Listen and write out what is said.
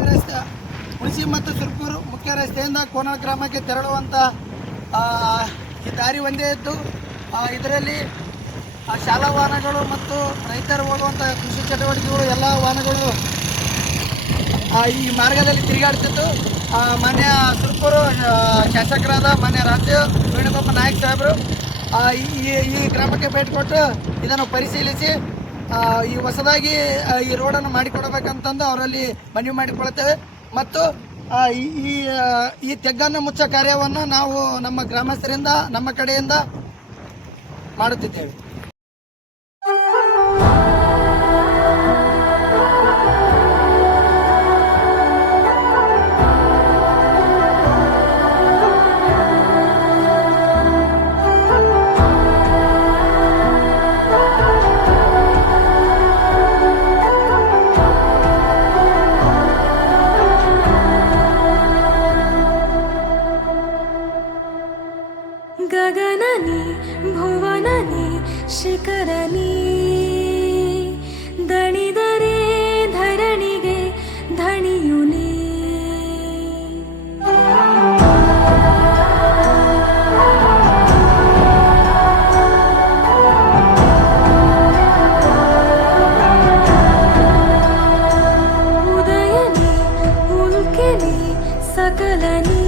ರಸ್ತೆ ಹುಣಸಿ ಮತ್ತು ಸುರ್ಪುರ ಮುಖ್ಯ ರಸ್ತೆಯಿಂದ ಕೋನಾಳ ಗ್ರಾಮಕ್ಕೆ ತೆರಳುವಂಥ ಈ ದಾರಿ ಒಂದೇ ಇದ್ದು ಇದರಲ್ಲಿ ಶಾಲಾ ವಾಹನಗಳು ಮತ್ತು ರೈತರು ಹೋಗುವಂಥ ಕೃಷಿ ಚಟುವಟಿಕೆಗಳು ಎಲ್ಲ ವಾಹನಗಳು ಈ ಮಾರ್ಗದಲ್ಲಿ ತಿರುಗಾಡ್ತಿದ್ದು ಮಾನ್ಯ ಸುರ್ಪುರ ಶಾಸಕರಾದ ಮಾನ್ಯ ರಾಜ್ಯ ವೇಣುಗೋಪಾಲ್ ನಾಯಕ್ ಸಾಹೇಬರು ಈ ಗ್ರಾಮಕ್ಕೆ ಭೇಟಿ ಕೊಟ್ಟು ಇದನ್ನು ಪರಿಶೀಲಿಸಿ ಈ ಹೊಸದಾಗಿ ಈ ರೋಡನ್ನು ಮಾಡಿಕೊಡಬೇಕಂತಂದು ಅವರಲ್ಲಿ ಮನವಿ ಮಾಡಿಕೊಳ್ಳುತ್ತೇವೆ ಮತ್ತು ಈ ತೆಗ್ಗನ್ನು ಮುಚ್ಚೋ ಕಾರ್ಯವನ್ನು ನಾವು ನಮ್ಮ ಗ್ರಾಮಸ್ಥರಿಂದ ನಮ್ಮ ಕಡೆಯಿಂದ ಮಾಡುತ್ತಿದ್ದೇವೆ. ಗಗನನಿ ಭುವನನಿ ಶಿಖರನಿ ದಣಿದರೆ ಧರಣಿಗೆ ಧಣಿಯುನಿ ಉದಯನಿ ಉಲ್ಕೆನಿ ಸಕಲನಿ